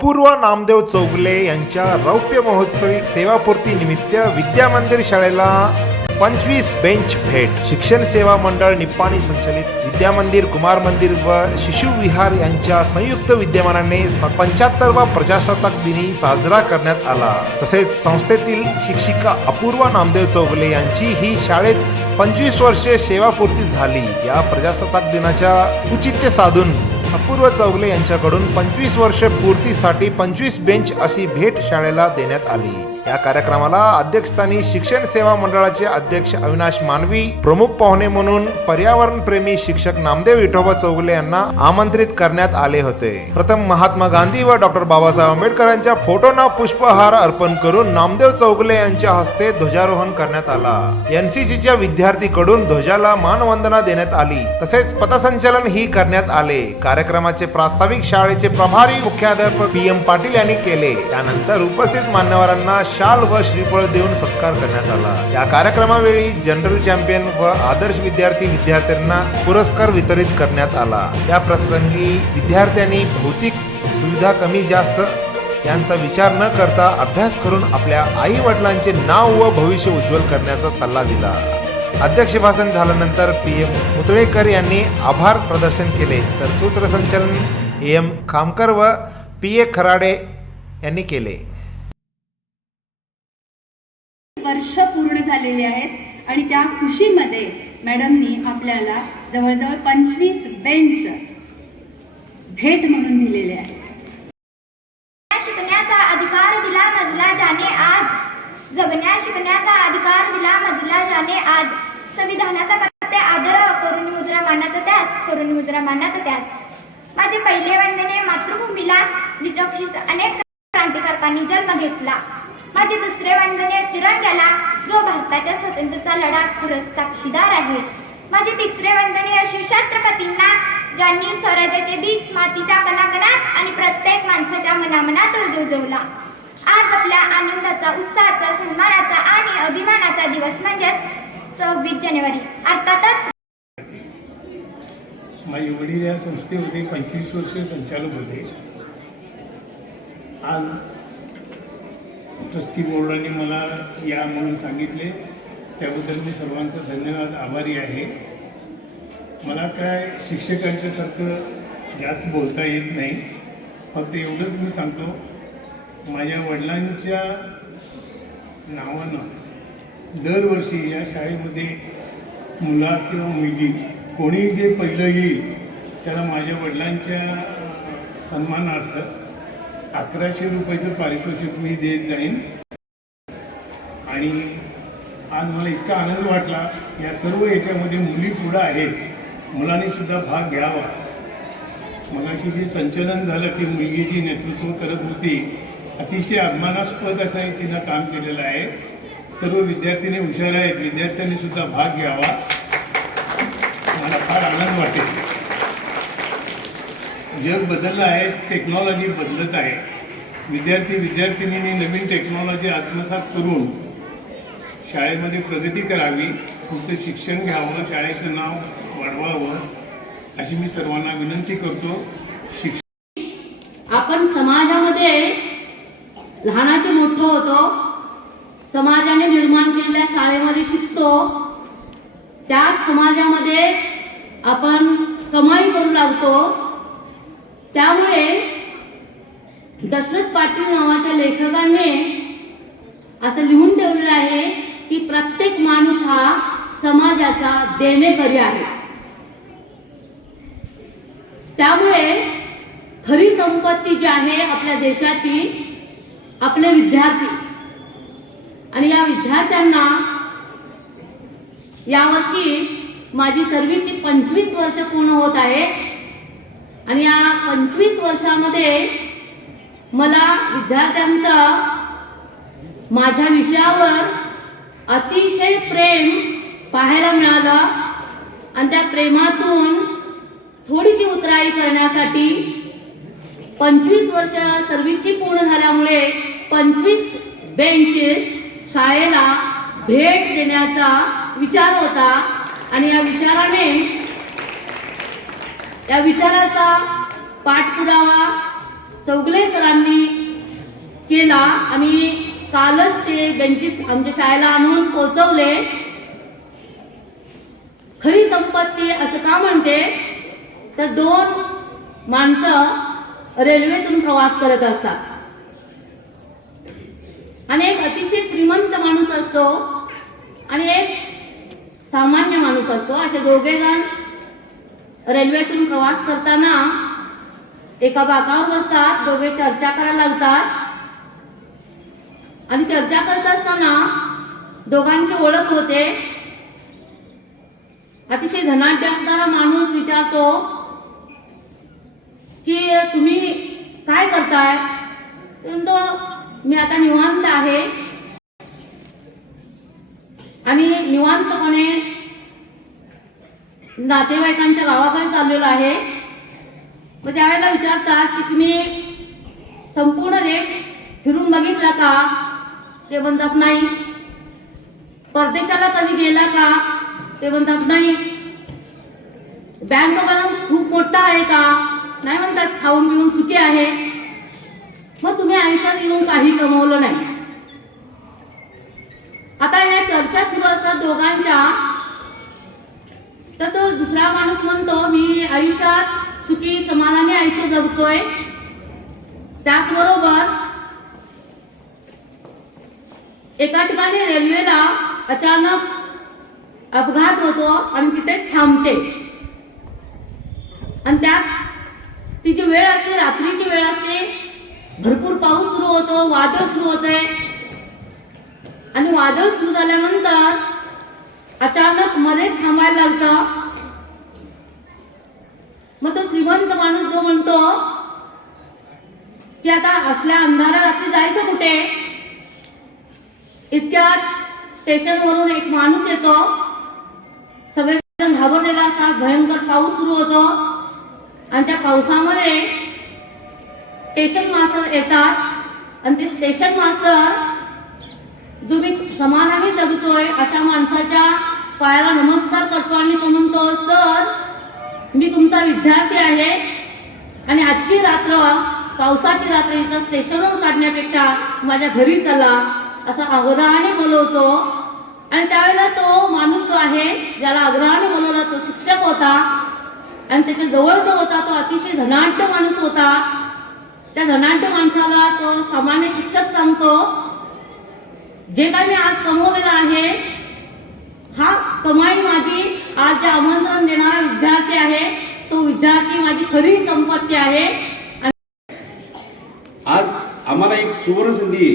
अपूर्व नामदेव चौगले यांच्या रौप्य महोत्सवी सेवापूर्ती निमित्त विद्या मंदिर शाळेला पंचवीस बेंच भेट. शिक्षण सेवा मंडळ निप्पाणी संचलित विद्या मंदिर कुमार मंदिर व शिशु विहार यांच्या संयुक्त विद्यमानाने पंच्याहत्तरवा प्रजासत्ताक दिनी साजरा करण्यात आला. तसेच संस्थेतील शिक्षिका अपूर्वा नामदेव चौगले यांची ही शाळेत पंचवीस वर्षे सेवापूर्ती झाली. या प्रजासत्ताक दिनाच्या औचित्य साधून अपूर्व चौगले यांच्याकडून पंचवीस वर्ष पूर्तीसाठी पंचवीस बेंच अशी भेट शाळेला देण्यात आली. या कार्यक्रमाला अध्यक्षस्थानी शिक्षण सेवा मंडळाचे अध्यक्ष अविनाश मानवी प्रमुख पाहुणे म्हणून पर्यावरण प्रेमी शिक्षक नामदेव विठोबा चौगुले यांना आमंत्रित करण्यात आले होते. प्रथम महात्मा गांधी व डॉक्टर बाबासाहेब आंबेडकरांच्या फोटोना पुष्पहार अर्पण करून नामदेव चौगुले यांच्या हस्ते ध्वजारोहण करण्यात आला. एनसीसीच्या विद्यार्थीकडून ध्वजाला मानवंदना देण्यात आली. तसेच पथसंचलन ही करण्यात आले. कार्यक्रमाचे प्रास्ताविक शाळेचे प्रभारी मुख्याध्यापक पी एम पाटील यांनी केले. त्यानंतर उपस्थित मान्यवरांना शाल व श्रीफळ देऊन सत्कार करण्यात आला. या कार्यक्रमावेळी जनरल चॅम्पियन व आदर्श विद्यार्थी विद्यार्थ्यांना पुरस्कार वितरित करण्यात आला. या प्रसंगी विद्यार्थ्यांनी भौतिक सुविधा कमी जास्त यांचा विचार न करता अभ्यास करून आपल्या आई वडिलांचे नाव व भविष्य उज्ज्वल करण्याचा सल्ला दिला. अध्यक्ष भाषण झाल्यानंतर पी. एम. मुतळेकर यांनी आभार प्रदर्शन केले. तर सूत्रसंचलन ए. एम. खामकर व पी. ए. खराडे यांनी केले. आलेले आहेत. आणि त्या खुशीमध्ये मॅडमनी आपल्याला जवळजवळ पंचवीस बेंच भेट म्हणून दिलेले आहेत. शिकण्याचा अधिकार दिला मजला जाने आज. जगण्या शिकण्याचा अधिकार दिला मजला जाने आज. संविधानाचा करते आदर करून मुजरा मानाचा त्यास करून मुजरा मानाचा त्यास माझे पहिले वंदने मातृभूमीला. जिच्या अनेक क्रांतिकारकांनी जन्म घेतला. माझे दुसरे वंदने तिरंगाला जो भारताच्या स्वातंत्र्याचा लढा खरंच साक्षीदार आहे. माझे तिसरे वंदनीय अशी छत्रपतींना ज्यांनी स्वराज्याचे बीज मातीच्या कणाकणात आणि प्रत्येक माणसाच्या मनामनात रुजवला. आज आपल्या आनंदाचा उत्साहाचा सन्मानाचा आणि अभिमानाचा दिवस म्हणजे सव्वीस जानेवारी. अर्थातच माझे वडील या संस्थेमध्ये पंचवीस वर्ष संचालक होते. आज ट्रस्टी बोर्डाने मला या म्हणून सांगितले. त्याबद्दल मी सर्वांचा धन्यवाद आभारी आहे. मला काय शिक्षकांच्यासारखं जास्त बोलता येत नाही. फक्त एवढंच मी सांगतो माझ्या वडिलांच्या नावानं दरवर्षी या शाळेमध्ये मुला किंवा मुलगी कोणी जे पहिलं येईल त्याला माझ्या वडिलांच्या सन्मानार्थ अकराशे रुपयाचं पारितोषिक मी देत जाईन. आणि आज मला इतका आनंद वाटला या सर्व याच्यामध्ये मुली पुढं आहेत मुलांनी सुद्धा भाग घ्यावा. मगाशी जे संचलन झालं ती मुलगी जी नेतृत्व करत होती अतिशय अभिमानास्पद असं तिनं काम केलेलं आहे. सर्व विद्यार्थीने हुशार आहेत विद्यार्थ्यांनी सुद्धा भाग घ्यावा. मला फार आनंद वाटेल. जग बदललं आहे टेक्नॉलॉजी बदलत आहे. विद्यार्थी विद्यार्थिनींनी नवीन टेक्नॉलॉजी आत्मसात करून शाळेमध्ये प्रगती करावी तुमचं शिक्षण घ्यावं शाळेचं नाव वाढवावं अशी मी सर्वांना विनंती करतो. शिक्षण आपण समाजामध्ये लहानाचे मोठं होतो समाजाने निर्माण केलेल्या शाळेमध्ये शिकतो त्या समाजामध्ये आपण कमाई करू लागतो त्यामुळे दशरथ पाटील नावाच्या लेखकाने असं लिहून ठेवलेलं आहे की प्रत्येक माणूस हा समाजाचा देणेकरी आहे. त्यामुळे खरी संपत्ती जी आहे आपल्या देशाची आपले विद्यार्थी आणि या विद्यार्थ्यांना यावर्षी माझी सर्वीची पंचवीस वर्ष पूर्ण होत आहे. आणि या पंचवीस वर्षामध्ये मला विद्यार्थ्यांचा माझ्या विषयावर अतिशय प्रेम पाहायला मिळालं. आणि त्या प्रेमातून थोडीशी उतराई करण्यासाठी पंचवीस वर्ष सर्व्हिसची पूर्ण झाल्यामुळे पंचवीस बेंचेस शाळेला भेट देण्याचा विचार होता. आणि या विचाराने या विचाराचा पाठपुरावा चौगले सरांनी केला आणि कालच ते बेंचीस आमच्या शाळेला आणून पोहोचवले. खरी संपत्ती असं का म्हणते? तर दोन माणसं रेल्वेतून प्रवास करत असतात. आणि एक अतिशय श्रीमंत माणूस असतो आणि एक सामान्य माणूस असतो. असे दोघे जण रेल्वेतून प्रवास करताना एका बाकावर बसतात दोघे चर्चा करायला लागतात. आणि चर्चा करत असताना दोघांची ओळख होते. अतिशय धनाढ्य असणारा माणूस विचारतो की तुम्ही काय करताय? तो मी आता निवांत आहे. आणि निवांतपणे नातेवाईकांच्या गावाकडे चाललेलो आहे. मग त्यावेळेला विचारतात की तुम्ही संपूर्ण देश फिरून बघितला का? ते म्हणतात नाही. परदेशाला कधी गेला का? ते म्हणतात नाही. बँक बॅलन्स खूप मोठा आहे का? नाही म्हणतात खाऊन पिऊन सुखी आहे. मग तुम्ही आयुष्यात येऊन काही कमवलं नाही. आता या चर्चा सुरू असतात दोघांच्या. तर तो दुसरा माणूस म्हणतो मी आयुष्यात सुखी समाधानी आयुष्य जगतोय. त्याचबरोबर एका ठिकाणी रेल्वेला अचानक अपघात होतो आणि तिथेच थांबते. आणि त्यात तिची वेळ असते रात्रीची वेळ असते. भरपूर पाऊस सुरू होतो वादळ सुरू होते आणि वादळ सुरू झाल्यानंतर अचानक मध्येच थांबायला लागतं. मग तो श्रीमंत माणूस जो म्हणतो की आता असल्या अंधारा रात्री जायचं कुठे? इतक्या स्टेशनवरून एक माणूस येतो. सगळेजण घाबरलेला असतात. भयंकर पाऊस सुरू होतो. आणि त्या पावसामध्ये स्टेशन मास्टर येतात. आणि ते स्टेशन मास्टर जो मी समानाने जगतोय अशा माणसाच्या पायाला नमस्कार करतो आणि तो म्हणतो सर मी तुमचा विद्यार्थी आहे. आणि आजची रात्र पावसाची रात्र इथं स्टेशनवर काढण्यापेक्षा माझ्या घरी चला असा आग्रहाने बोलवतो. आणि त्यावेळेला तो माणूस जो आहे ज्याला आग्रहाने बोलवला तो शिक्षक होता. आणि त्याच्याजवळ जो होता तो अतिशय धनाढ्य माणूस होता. त्या धनाढ्य माणसाला तो सामान्य शिक्षक सांगतो जे काही मी आज कमवलेलं आहे हा कमाई माझी आज जे आमंत्रण देणारा विद्यार्थी आहे तो विद्यार्थी माझी खरी संपत्ती आहे. आज आम्हाला एक सुवर्ण संधी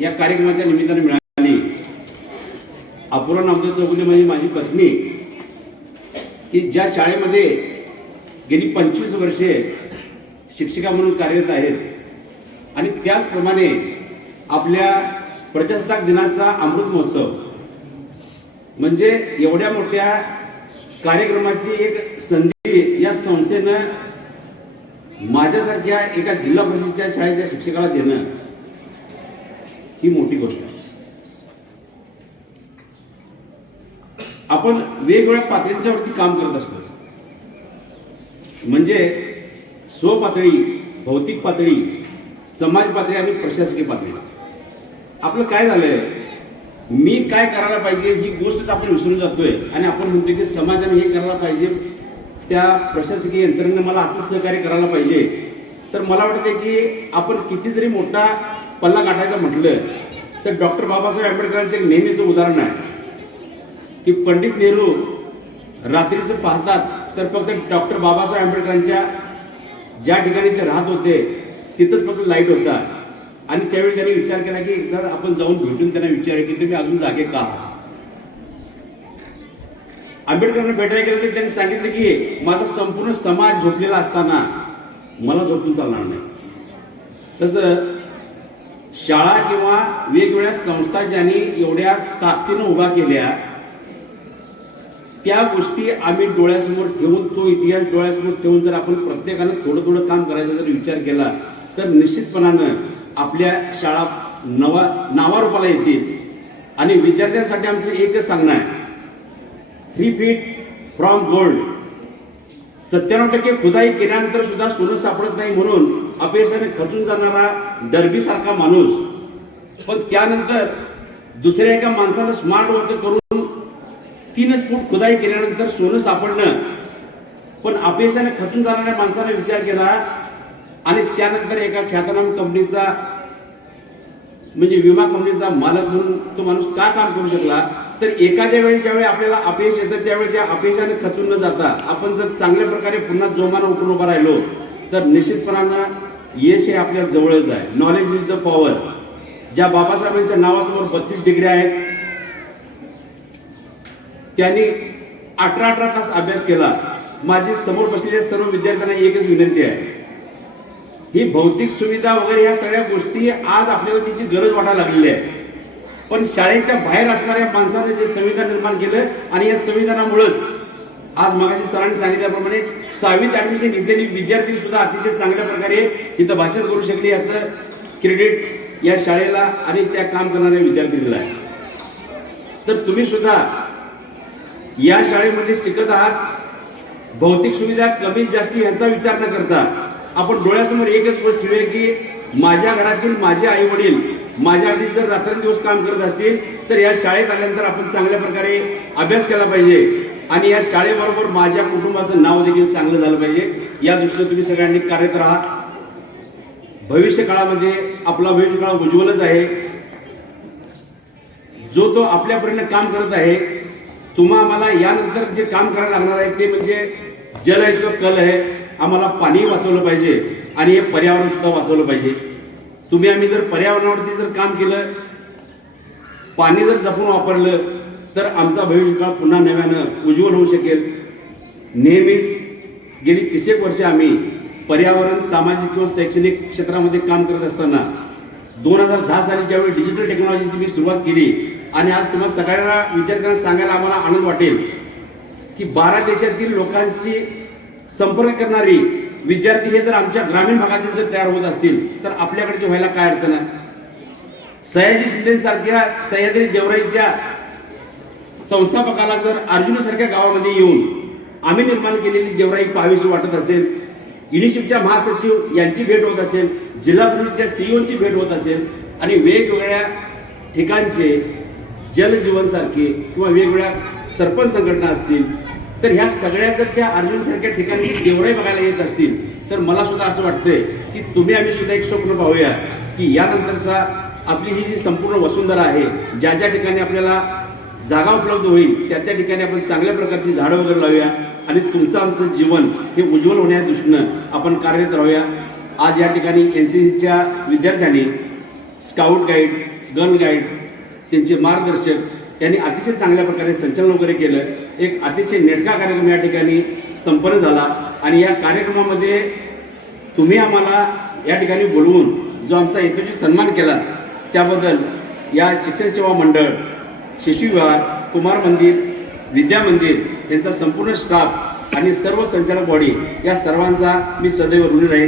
या कार्यक्रमाच्या निमित्ताने मिळाली. अपुरा नामदेव चौगुले म्हणजे माझी पत्नी की ज्या शाळेमध्ये गेली पंचवीस वर्षे शिक्षिका म्हणून कार्यरत आहेत. आणि त्याचप्रमाणे आपल्या प्रजासत्ताक दिनाचा अमृत महोत्सव. म्हणजे एवढ्या मोठ्या कार्यक्रमाची एक संधी या संस्थेनं माझ्यासारख्या एका जिल्हा परिषदेच्या शाळेच्या शिक्षकाला देणं ही मोठी गोष्ट आहे. आपण वेगवेगळ्या पातळींच्या वरती काम करत असतो. म्हणजे स्वपातळी भौतिक पातळी समाज पातळी आणि प्रशासकीय पातळी. आपलं काय झालंय? मी काय करायला पाहिजे ही गोष्टच आपण विसरून जातोय. आणि आपण म्हणतो की समाजाने हे करायला पाहिजे. त्या प्रशासकीय यंत्रणेने मला असं सहकार्य करायला पाहिजे. तर मला वाटते की आपण किती जरी मोठा पल्ला गाठायचा म्हटलं तर डॉक्टर बाबासाहेब आंबेडकरांचं एक नेहमीचं उदाहरण आहे. की पंडित नेहरू रात्रीचं पाहतात तर फक्त डॉक्टर बाबासाहेब आंबेडकरांच्या ज्या ठिकाणी ते राहत होते तिथंच फक्त लाइट होता. आणि त्यावेळी त्यांनी विचार केला की एकदा आपण जाऊन भेटून त्यांना विचारले की तुम्ही अजून जागे का? आंबेडकरांना भेटायला गेलं तर त्यांनी सांगितलं की माझा संपूर्ण समाज झोपलेला असताना मला झोपून चालणार नाही. तसं शाळा किंवा वेगवेगळ्या संस्था ज्यांनी एवढ्या ताकदीनं उभा केल्या त्या गोष्टी आम्ही डोळ्यासमोर ठेवून तो इतिहास डोळ्यासमोर ठेवून जर आपण प्रत्येकानं थोडं थोडं काम करायचा जर विचार केला तर निश्चितपणानं आपल्या शाळा नवा नावारूपाला येतील. आणि विद्यार्थ्यांसाठी आमचं एकच सांगणं आहे. थ्री फीट फ्रॉम गोल्ड सत्त्याण्णव टक्के खुदाई केल्यानंतर सुद्धा सोनं सापडत नाही म्हणून अपयशाने खचून जाणारा डरबीसारखा माणूस. पण त्यानंतर दुसऱ्या एका माणसाला स्मार्ट वर्क करून तीनच फूट खुदाई केल्यानंतर सोनं सापडणं पण अपयशाने खचून जाणाऱ्या माणसाने विचार केला आणि त्यानंतर एका ख्यातनाम कंपनीचा म्हणजे विमा कंपनीचा मालक म्हणून तो माणूस का काम करू शकला? तर एखाद्या वेळी ज्यावेळी आपल्याला अपयश येतं त्यावेळी त्या अपयशाने खचून न जाता आपण जर चांगल्या प्रकारे पुन्हा जोमानं उठून उभा राहिलो तर निश्चितपणानं यश हे आपल्या जवळच आहे. नॉलेज इज द पॉवर ज्या बाबासाहेबांच्या नावासमोर बत्तीस डिग्री आहेत त्यांनी अठरा अठरा तास अभ्यास केला. माझी समोर बसलेल्या सर्व विद्यार्थ्यांना एकच विनंती आहे. ही भौतिक सुविधा वगैरे या सगळ्या गोष्टी आज आपल्याला तिची गरज वाटायला लागलेली आहे. पण शाळेच्या बाहेर असणाऱ्या माणसाने जे संविधान निर्माण केलं आणि या संविधानामुळेच आज मगाशी सरांनी सांगितल्याप्रमाणे सहावीत ऍडमिशन घेतलेली विद्यार्थी सुद्धा अतिशय चांगल्या प्रकारे इथं भाषण करू शकली याचं क्रेडिट या शाळेला आणि त्या काम करणाऱ्या विद्यार्थ्यांना आहे. तर तुम्ही सुद्धा या शाळेमध्ये शिकत आहात. भौतिक सुविधा कमी जास्ती यांचा विचार न करता आपण डोळ्यासमोर एकच गोष्ट ठेवूया की माझ्या घरातील माझे आई वडील माझ्यासाठी जर रात्रंदिवस काम करत असतील तर या शाळेत आल्यानंतर आपण चांगल्या प्रकारे अभ्यास केला पाहिजे. आणि या शाळेबरोबर माझ्या कुटुंबाचं नाव देखील चांगलं झालं पाहिजे. या दृष्टीने तुम्ही सगळ्यांनी कार्यरत राहा. भविष्य काळामध्ये आपला भविष्य काळ उज्ज्वलच आहे. जो तो आपल्यापर्यंत काम करत आहे तुम्हा आम्हाला यानंतर जे काम करायला लागणार आहे ते म्हणजे जल आहे तो कल आहे. आम्हाला पाणी वाचवलं पाहिजे आणि हे पर्यावरण सुद्धा वाचवलं पाहिजे. तुम्ही आम्ही जर पर्यावरणावरती जर काम केलं पाणी जर जपून वापरलं तर आमचा भविष्यकाळ पुन्हा नव्यानं उज्ज्वल होऊ शकेल. नेहमीच गेली तीसेक वर्षे आम्ही पर्यावरण सामाजिक किंवा शैक्षणिक क्षेत्रामध्ये काम करत असताना दोन हजार दहा साली ज्यावेळी डिजिटल टेक्नॉलॉजीची मी सुरुवात केली आणि आज तुम्हाला सगळ्यांना विद्यार्थ्यांना सांगायला आम्हाला आनंद वाटेल की बारा देशातील लोकांशी संपर्क करणारी विद्यार्थी हे जर आमच्या ग्रामीण भागातील जर तयार होत असतील तर आपल्याकडचे व्हायला काय अडचण आहे? सयाजी शिंदेसारख्या सह्याद्री देवराईच्या संस्थापकाला जर अर्जुनासारख्या गावामध्ये येऊन आम्ही निर्माण केलेली देवराई पाहावीशी वाटत असेल युनिसेफच्या महासचिव यांची भेट होत असेल जिल्हा परिषदच्या सीईओची भेट होत असेल आणि वेगवेगळ्या ठिकाणचे जलजीवनसारखे किंवा वेगवेगळ्या सरपंच संघटना असतील तर ह्या सगळ्या जर त्या अर्जुनसारख्या ठिकाणी देवराई बघायला येत असतील तर मला सुद्धा असं वाटतंय की तुम्ही आम्ही सुद्धा एक स्वप्न पाहूया की यानंतरचा आपली ही जी संपूर्ण वसुंधरा आहे ज्या ज्या ठिकाणी आपल्याला जागा उपलब्ध होईल त्या त्या ठिकाणी आपण चांगल्या प्रकारची झाडं वगैरे लावूया आणि तुमचं आमचं जीवन हे उज्ज्वल होण्या दृष्टीनं आपण कार्यरत राहूया. आज या ठिकाणी एन सी सीच्या विद्यार्थ्यांनी स्काउट गाईड गर्ल गाईड त्यांचे मार्गदर्शक यांनी अतिशय चांगल्या प्रकारे संचालन वगैरे केलं. एक अतिशय नेटका कार्यक्रम या ठिकाणी संपन्न झाला. आणि या कार्यक्रमामध्ये तुम्ही आम्हाला या ठिकाणी बोलवून जो आमचा यथोचित सन्मान केला त्याबद्दल या शिक्षण सेवा मंडळ शिशुविहार कुमार मंदिर विद्या मंदिर यांचा संपूर्ण स्टाफ आणि सर्व संचालक बॉडी या सर्वांचा मी सदैव ऋणी राहील